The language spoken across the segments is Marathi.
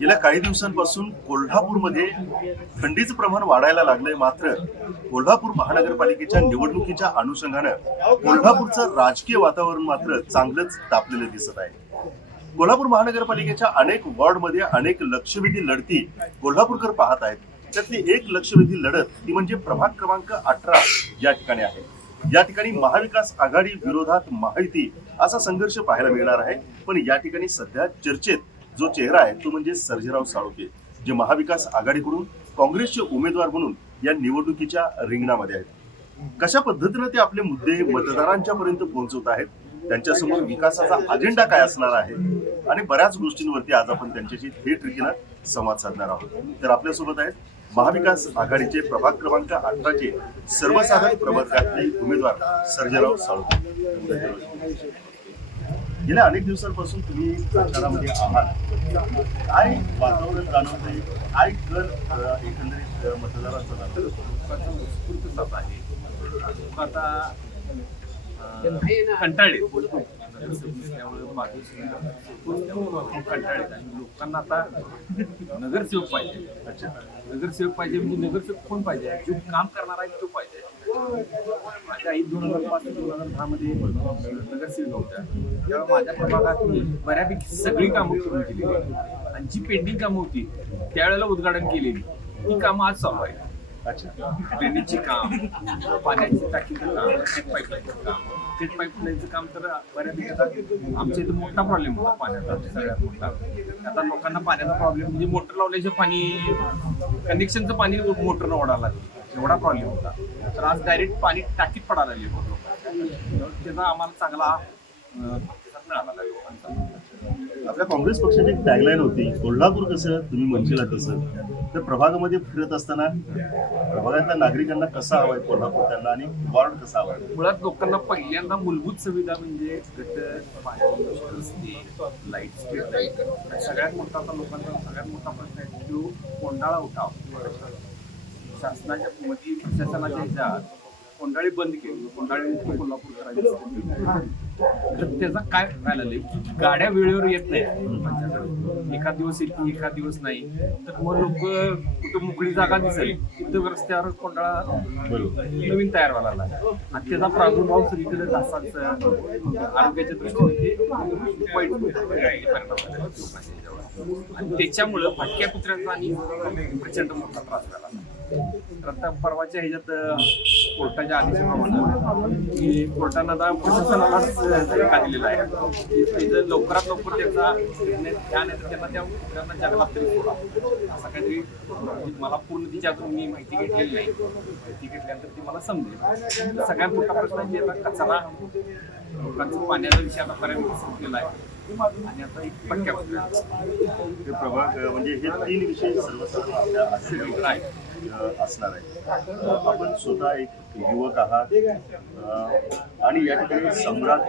गेल्या काही दिवसांपासून कोल्हापूरमध्ये थंडीचं प्रमाण वाढायला लागलंय. मात्र कोल्हापूर महानगरपालिकेच्या निवडणुकीच्या अनुषंगानं कोल्हापूरचं राजकीय वातावरण मात्र चांगलंच तापलेलं दिसत आहे. कोल्हापूर महानगरपालिकेच्या अनेक वॉर्डमध्ये अनेक लक्षवेधी लढती कोल्हापूरकर पाहत आहेत. त्यातली एक लक्षवेधी लढत ती म्हणजे प्रभाग क्रमांक 18 या ठिकाणी आहे. या ठिकाणी महाविकास आघाडी विरोधात महायुती असा संघर्ष पाहायला मिळणार आहे. पण या ठिकाणी सध्या चर्चेत जो चेहरा आहे तो म्हणजे सर्जेराव साळुंखे, जे महाविकास आघाडीकडून काँग्रेसचे उमेदवार म्हणून या निवडणुकीच्या रिंगणामध्ये आहेत. कशा पद्धतीने ते आपले मुद्दे मतदारांच्या पर्यंत पोहोचवत आहेत, त्यांच्यासमोर विकासाचा अजेंडा काय असणार आहे आणि बऱ्याच गोष्टींवरती आज आपण त्यांच्याशी थेट रीतीनं संवाद साधणार आहोत. तर आपल्यासोबत आहेत महाविकास आघाडीचे प्रभाग क्रमांक 18 चे सर्वसाधारण प्रवर्गातले उमेदवार सर्जेराव साळुंखे. गेल्या अनेक दिवसांपासून तुम्ही प्रचारामध्ये आहात. काय वातावरण जाणवतंय, काय कल एकंदरीत मतदारांचा जाणवतो? उत्स्फूर्त जात आहे. लोक आता कंटाळले कंटाळले आणि लोकांना आता नगरसेवक पाहिजे. अच्छा, नगरसेवक पाहिजे म्हणजे नगरसेवक कोण पाहिजे? जो काम करणार आहे तो पाहिजे. माझ्या आई 2005 ते 2010 मध्ये नगरसेवक होत्या. तेव्हा माझ्या प्रभागात बऱ्यापैकी सगळी कामं करून केली आणि जी पेंडिंग कामं होती त्यावेळेला उद्घाटन केलेली ही कामं आज चालू आहे. अच्छा, ड्रेनेजचे काम, पाण्याची टाकीचं काम, थेट पाईपलाईनचं काम. थेट पाईपलाईनचं काम तर बऱ्यापैकी आता आमच्या इथं मोठा प्रॉब्लेम होता पाण्याचा, सगळ्यात मोठा. आता लोकांना पाण्याचा प्रॉब्लेम म्हणजे मोटर लावल्याचे पाणी, कनेक्शनचं पाणी मोटरनं ओढायला लागलं, एवढा प्रॉब्लेम होता. तर आज डायरेक्ट पाणी टाकीत पडायला लागले लोकांना. त्याचा आम्हाला चांगला प्रतिसाद मिळाला लोकांचा. आपल्या काँग्रेस पक्षाची एक टॅगलाईन होती, कोल्हापूर कसं तुम्ही म्हणशीला तसं. तर प्रभागामध्ये फिरत असताना प्रभागातल्या नागरिकांना कसा हवाय कोल्हापूर, त्यांना आणि वॉर्ड कसा हवाय? मुळात लोकांना पहिल्यांदा मूलभूत सुविधा म्हणजे गटर, पाणी, रस्ते, लाईट, स्ट्रीट लाईट. सगळ्यात मोठा आता लोकांचा सगळ्यात मोठा प्रश्न आहे तो कोंडाळा उठाव. शासनाच्या मध्ये प्रशासनाच्या ह्याच्यात कोंडाळी बंद केली, कोंडाळी कोल्हापूर करायची. तर त्याचा काय व्हायला लागले की गाड्या वेळेवर येत नाही. एखाद दिवस येते, एखाद दिवस नाही. तर मग लोक कुठं मोकळी जागा दिसेल तिथं रस्त्यावर कोंडाळा नवीन तयार व्हायला लागला आणि त्याचा प्रादुर्भाव सगळीकडे ढासाचं आरोग्याच्या दृष्टीने वाईट परिणाम आणि त्याच्यामुळं भटक्या कुत्र्यांचा आणि प्रचंड मोठा त्रास झाला. तर आता परवाच्या ह्याच्यात कोर्टाच्या आदेशाप्रमाणे की कोर्टानं आता प्रशासनालाच सल्ला दिलेला आहे की लवकरात लवकर त्याचा त्यानंतर त्यांना त्या कुत्र्यांना जंगलात तरी सोडा, असं काहीतरी. मला पूर्ण तिच्यातून मी माहिती घेतलेली नाही. माहिती घेतल्यानंतर ती मला समजेल. सगळ्यात मोठा प्रश्न म्हणजे आता कचरा, लोकांचा पाण्याचा विषय आता बऱ्यापैकी संपलेला आहे आणि आता एक भटक्या हे प्रभाग म्हणजे हे 3 विषय सर्वसाधारण आपल्या आठवड्यावर असणार आहे. आपण स्वतः एक युवक आहात आणि या ठिकाणी सम्राट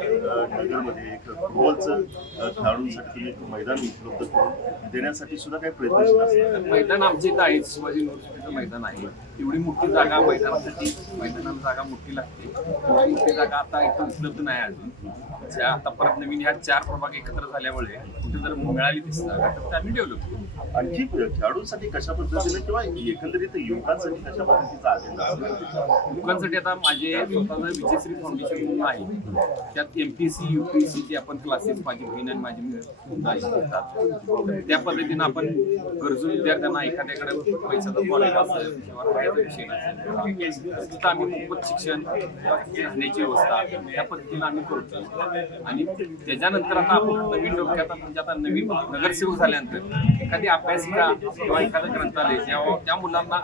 नगरमध्ये एक फुटबॉलचं खेळाडूंसाठी तुम्ही एक मैदान उपलब्ध करून देण्यासाठी सुद्धा काही प्रयत्नशील असणार. मैदान आमच्या इथं आहे, शिवाजी युनिव्हर्सिटीचं मैदान आहे. एवढी मोठी जागा मैदानासाठी, मैदानाला जागा मोठी लागते. एवढी मोठी जागा आता इथं उपलब्ध नाही अजून. आता परत नवीन ह्या 4 प्रभाग एकत्र झाल्यामुळे कुठे जर मिळाली ती जागा तर आम्ही डेव्हलप करू. आणखी खेळाडूंसाठी कशा पद्धतीने किंवा एकंदरीत युवकांसाठी कशा पद्धतीचा अजेंडा असणार? युवकांसाठी आता माझे स्वतःचं विजयश्री फाउंडेशन म्हणून आहे. त्यात MPSC UPSC चे आपण क्लासेस माझी बहीण आणि माझी घेतात. त्या पद्धतीनं आपण गरजू विद्यार्थ्यांना एखाद्याकडे पैशाचा कॉलेज असेल किंवा बाहेरचा विषय नसेल तिथं आम्ही मोफत शिक्षण, राहण्याची व्यवस्था त्या पद्धतीनं आम्ही करतो. आणि त्याच्यानंतर आता आपण नवीन डोक्यात म्हणजे आता नवीन नगरसेवक झाल्यानंतर एखादी अभ्यासिका किंवा एखादं ग्रंथालय त्या मुलांना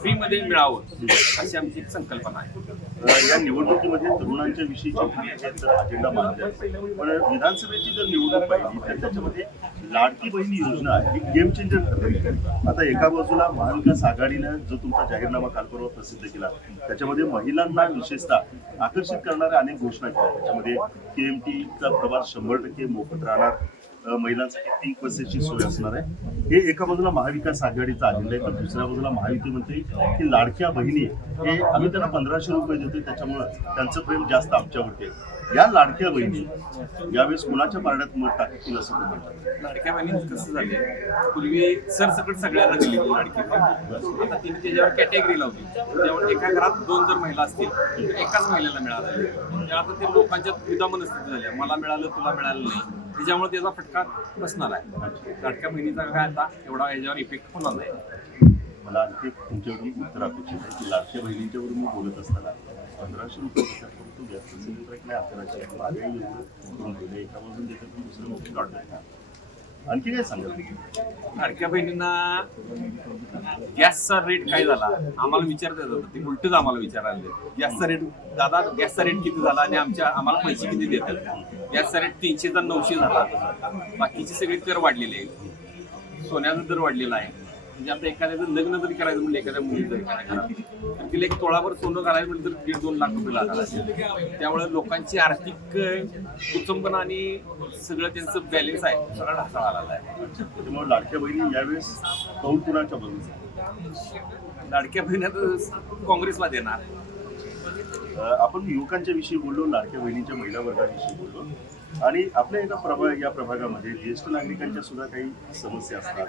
फ्रीमध्ये मिळावं अशी आमची एक संकल्पना आहे. या निवडणुकीमध्ये तरुणांच्या विषयी अजेंडा मानतात. पण विधानसभेची जर निवडणूक पाहिली तर त्याच्यामध्ये लाडकी बहीण योजना ही गेम चेंजर ठरली. आता एका बाजूला महाविकास आघाडीनं जो तुमचा जाहीरनामा काल परवा प्रसिद्ध केला त्याच्यामध्ये महिलांना विशेषतः आकर्षित करणाऱ्या अनेक घोषणा केल्या. त्याच्यामध्ये KMTचा प्रवास 100% मोफत राहणार, महिलांसाठी पिंक बसेसची सोय असणार आहे. हे एका बाजूला महाविकास आघाडीचा अजेंडा आहे, तर दुसऱ्या बाजूला महायुती म्हणते की लाडक्या बहिणी हे आम्ही त्यांना 1500 रुपये देतोय, त्याच्यामुळं त्यांचं प्रेम जास्त आमच्यावरती आहे. या लाडक्या बहिणी यावेळेस कुणाच्या पारड्यात मत टाकतील असं तुम्ही म्हणता? लाडक्या बहिणीचं कसं झालंय, पूर्वी सरसकट सगळ्यांना दिली ती लाडकी बहीण. आता तिने त्याच्यावर कॅटेगरी लावली, त्याच्यावर एका घरात 2 जर महिला असतील तर एकाच महिलेला मिळालं. म्हणजे आता ते लोकांच्या दुविधा मनस्थिती झाल्या, मला मिळालं तुला मिळालं नाही, त्याच्यामुळे त्याचा फटका बसणार आहे. लाडक्या बहिणीचा काय आता एवढा याच्यावर इफेक्ट होणार नाही. मला आणखी तुमच्याकडून उत्तर अपेक्षित आहे की लाडक्या बहिणींच्यावरून मी बोलत असताना 1500 रुपये देतात, परंतु गॅस सिलेंडर एक नाही अकराशे महागाई एवढं करून ठेवलं, एका बाजून देतात पण दुसरं मोठी काढतात. आणखी काय सांगाल? लाडक्या बहिणींना गॅसचा रेट काय झाला आम्हाला विचारतात होतं, ते उलटच आम्हाला विचारायला गॅसचा रेट, दादा गॅसचा रेट किती झाला आणि आम्हाला पैसे किती देतात. गॅसचा रेट 300 तर 900 झाला. बाकीचे सगळे कर वाढलेले आहेत, सोन्याचा दर वाढलेला आहे. म्हणजे आता एखाद्याचं लग्न जरी करायचं म्हणजे एखाद्या मुलीचं एखाद्या घरात तर तिला एक तोळाभर सोनं घालायचं म्हणजे तर 1.5-2 लाख रुपये लागतात. त्यामुळे लोकांची आर्थिक कुचंबना आणि सगळं त्यांचं बॅलेन्स आहे सगळं ढासळाला आहे. त्यामुळे लाडक्या बहिणी यावेळेस कौल कुणाच्या बाजूने? लाडक्या बहिण्या तर काँग्रेसला देणार. आपण युवकांच्या विषयी बोललो, लाडक्या बहिणीच्या महिला वर्गाविषयी बोललो, आणि आपल्या या प्रभागामध्ये ज्येष्ठ नागरिकांच्या सुद्धा काही समस्या असतात.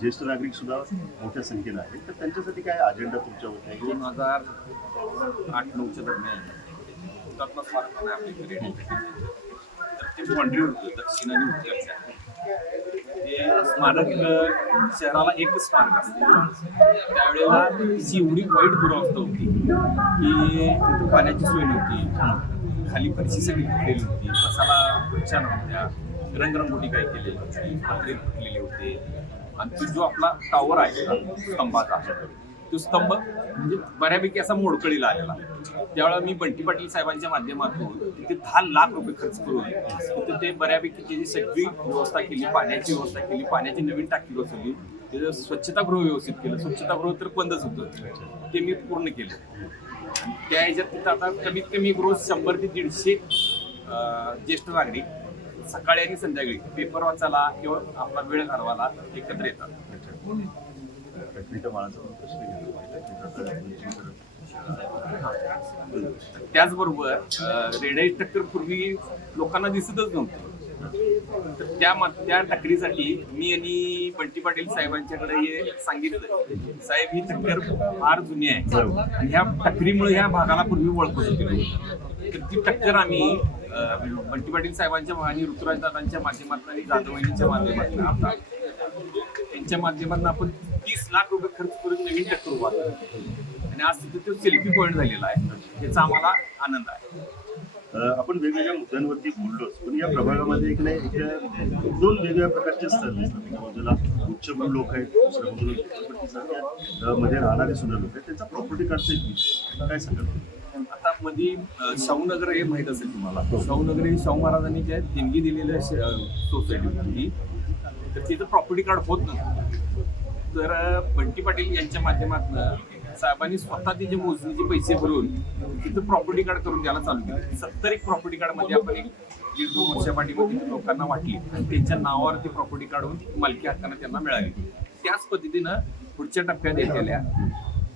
ज्येष्ठ नागरिक सुद्धा मोठ्या संख्येने आहेत, तर त्यांच्यासाठी काय अजेंडा तुमच्यावर आहे? 2008-09च्या दरम्यान हुतात्मा स्मारक आहे आपल्याकडे, तर ते बाँड्री होतं दक्षिण आणि उत्तरच्या. ते स्मारक शहराला एकच स्मारक असते. त्यावेळेला तिची एवढी वाईट दुरावस्था होती की तिथं पाण्याची सोय नव्हती, खाली फरशी सगळी फुटलेली होती, बसाला खुर्च्या नव्हत्या, रंगरंगोटी काय केलेली होती, पत्रे फुटलेले होते. आणि तो जो आपला टॉवर आहे स्तंभाचा, तो स्तंभ म्हणजे बऱ्यापैकी असा मोडकळीला आलेला. त्यावेळेला मी बंटी पाटील साहेबांच्या माध्यमातून तिथे 10 लाख रुपये खर्च करून तिथे ते बऱ्यापैकी त्याची सगळी व्यवस्था केली, पाण्याची व्यवस्था केली, पाण्याची नवीन टाकी बसवली, त्याचं स्वच्छतागृह व्यवस्थित केलं. स्वच्छतागृह तर बंदच होतं, ते मी पूर्ण केलं. त्या ह्याच्यात तिथं आता कमीत कमी रोज 100 ते 150 ज्येष्ठ नागरिक सकाळी आणि संध्याकाळी पेपर वाचायला किंवा आपला वेळ घालवायला एकत्र येतात. त्याचबरोबर रेडाई टक्कर पूर्वी लोकांना दिसतच नव्हतं, तर त्या टक्करीसाठी मी आणि बंटी पाटील साहेबांच्याकडे हे सांगितलं, साहेब ही टक्कर फार जुनी आहे आणि ह्या टक्करीमुळे ह्या भागाला पूर्वी ओळखत होती. तर ती टक्कर आम्ही बंटी पाटील साहेबांच्या आणि ऋतुराज दादांच्या माध्यमातून आणि जाधव वहिनीच्या माध्यमातून आता त्यांच्या माध्यमातून आपण 30 लाख रुपये खर्च करून नवीन टक्कर उभा केला आणि आज तिथे तो सेल्फी पॉईंट झालेला आहे, याचा आम्हाला आनंद आहे. आपण वेगवेगळ्या मुद्द्यांवरती बोललोच, पण या प्रभागामध्ये एक नाही 2 वेगवेगळ्या प्रकारचे स्तर दिसतात. एका बाजूला उच्चभ्रू लोक आहेत, दुसऱ्या बाजूला झोपडपट्टीसारख्या मध्ये राहणारे सुद्धा लोक आहेत. त्यांचा प्रॉपर्टी कार्डचा एक विषय काय सांगाल? आता मध्ये शाहूनगर हे माहीत असेल तुम्हाला, शाहूनगर ही शाहू महाराजांनी ज्या देणगी दिलेल्या सोसायटी होती, तर तिथं प्रॉपर्टी कार्ड होत नव्हतं. तर बंटी पाटील यांच्या माध्यमातून साहेबांनी स्वतः त्याचे मोजणीचे पैसे भरून तिथं प्रॉपर्टी कार्ड करून द्यायला चालू केलं. 70 एक प्रॉपर्टी कार्ड मध्ये आपण 1-2 वर्षापाठीमध्ये लोकांना वाटली आणि त्यांच्या नावावर ते प्रॉपर्टी कार्ड होऊन मालकी हक्काने त्यांना मिळाली. त्याच पद्धतीनं पुढच्या टप्प्यात येत्या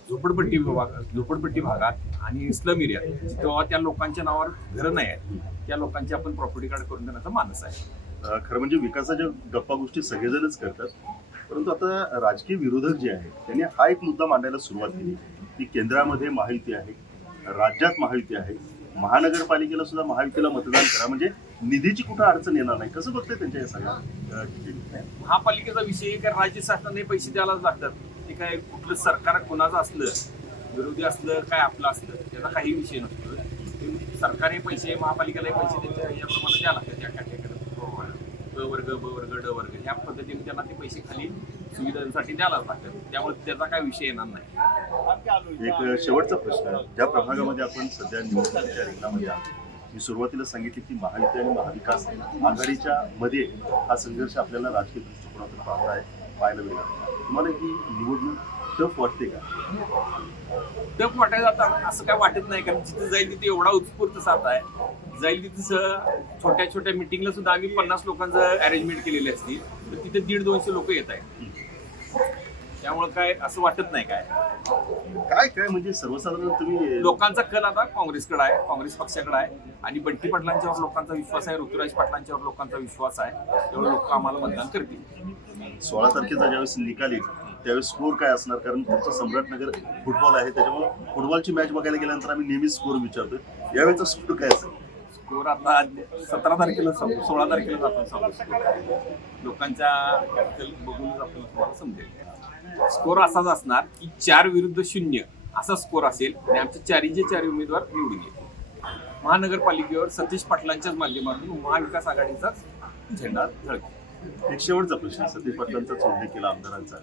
झोपडपट्टी भागात आणि स्लम एरियात तेव्हा त्या लोकांच्या नावावर घरं नाही आहेत, त्या लोकांची आपण प्रॉपर्टी कार्ड करून देण्याचा मानस आहे. खरं म्हणजे विकासाच्या गप्पा गोष्टी सगळेजणच करतात, परंतु आता राजकीय विरोधक जे आहेत त्यांनी हा एक मुद्दा मांडायला सुरुवात केली की केंद्रामध्ये महायुती आहे, राज्यात महायुती आहे, महानगरपालिकेला सुद्धा महायुतीला मतदान करा, म्हणजे निधीची कुठं अडचण येणार नाही. कसं बघतंय त्यांच्या या सगळ्या महापालिकेचा विषय काय राज्य शासनाने पैसे द्यायलाच लागतात. ते काय कुठलं सरकार कोणाचं असलं, विरोधी असलं काय आपलं असलं, त्याचा काही विषय नसतो. सरकार हे पैसे महापालिकेला पैसे याप्रमाणे द्यायला लागतात. या कॅटेगरी ब वर्ग ब वर्ग ड वर्ग ह्या पद्धतीने त्यांना ते पैसे खाली सुविधांसाठी द्यायलाच लागतात. त्यामुळे त्याचा काय विषय येणार नाही. एक शेवटचा प्रश्न, ज्या प्रभागामध्ये आपण सध्या निवडणुकीच्या रिंगणामध्ये आहोत, मी सुरुवातीला सांगितले की महायुती आणि महाविकास आघाडीच्या मध्ये हा संघर्ष आपल्याला राजकीय दृष्टिकोनातून पाहायला मिळाला. तुम्हाला ही निवडणूक टफ वाटते का? टफ वाटायला आता असं काय वाटत नाही, कारण जिथे जाईल तिथे एवढा उत्स्फूर्त साथ आहे. जाईल तिथं छोट्या छोट्या मिटिंगला सुद्धा आम्ही 50 लोकांचं अरेंजमेंट केलेली असती, तर तिथे 150-200 लोक येत आहेत. त्यामुळे काय असं वाटत नाही काय काय म्हणजे सर्वसाधारण तुम्ही लोकांचा कल आता काँग्रेसकडे आहे, काँग्रेस पक्षाकडे आहे आणि बंटी पाटलांच्यावर लोकांचा विश्वास आहे, ऋतुराज पाटलांच्यावर लोकांचा विश्वास आहे. तेवढे लोक आम्हाला मतदान करतील. 16 तारखेचा ज्यावेळेस निकाल येईल त्यावेळेस स्कोर काय असणार? कारण तुमचं सम्राटनगर फुटबॉल आहे, त्याच्यामुळे फुटबॉलची मॅच बघायला गेल्यानंतर आम्ही नेहमीच स्कोर विचारतोय. यावेळेचा स्कोर काय असेल? स्कोर आता 17 तारखेला सांगू, 16 तारखेला आपण सांगू. लोकांच्या कल बघूनच आपण तुम्हाला समजेल. स्कोर असाच असणार की 4-0 असा स्कोर असेल आणि आमचे चारीचे 4 उमेदवार निवडून येतील. महानगरपालिकेवर सतीश पाटलांच्याच माध्यमातून महाविकास आघाडीचाच झेंडा झळकेल. एक शेवटचा प्रश्न, सतीश पाटलांचाच उल्लेख केला आमदारांचा.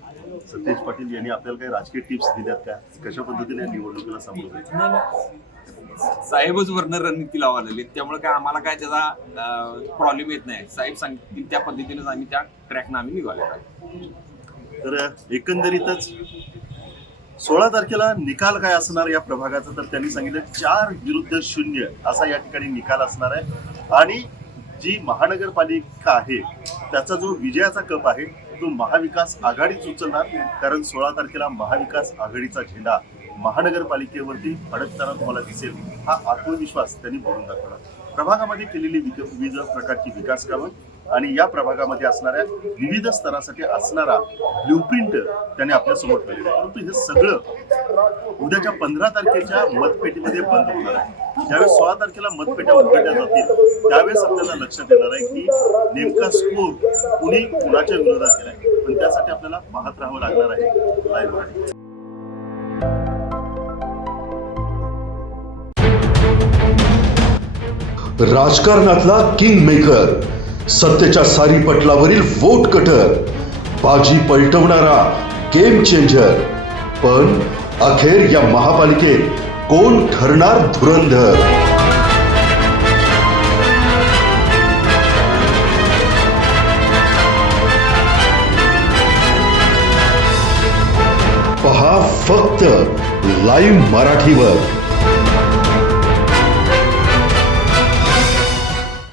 सतीश पाटील यांनी आपल्याला काही राजकीय टिप्स दिल्यात का, कशा पद्धतीने निवडणुकीला सामोरं जायचं? साहेबच वर्ण रणनीती लावायला, त्यामुळे काय आम्हाला काय त्याचा प्रॉब्लेम येत नाही. साहेब सांगतील त्या पद्धतीनेच आम्ही त्या ट्रॅकनं आम्ही निघालेलो आहे. तर एकंदरीतच 16 तारखेला निकाल काय असणार या प्रभागाचा, तर त्यांनी सांगितलं 4-0 असा या ठिकाणी निकाल असणार आहे. आणि जी महानगरपालिका आहे त्याचा जो विजयाचा कप आहे तो महाविकास आघाडीच उचलणार, कारण 16 तारखेला महाविकास आघाडीचा झेंडा महानगरपालिकेवरती फडकताना तुम्हाला दिसेल. हा आत्मविश्वास त्यांनी बोलून दाखवला. प्रभागामध्ये केलेली विविध प्रकारची विकास कामं आणि या प्रभागामध्ये असणाऱ्या विविध स्तरासाठी असणारा ब्ल्यूप्रिंट त्याने आपल्यासमोर ठेवलेला आहे. परंतु हे सगळं उद्याच्या 15 तारखेच्या मतपेटीमध्ये बंद होणार आहे. ज्यावेळेस 16 तारखेला मतपेट्या उघडल्या जातील त्यावेळेस आपल्याला लक्षात येणार आहे की नेमका स्कोर कुणी कुणाच्या विरोधात केलाय. पण त्यासाठी आपल्याला पाहत राहावं लागणार आहे लाईव्ह. राजकारणातला किंग मेकर, सत्तेच्या सारी पटलावरील वोट कटर, बाजी पलटवणारा गेम चेंजर. पण अखेर या महापालिकेत कोण ठरणार धुरंधर? पहा फक्त लाईव्ह मराठीवर.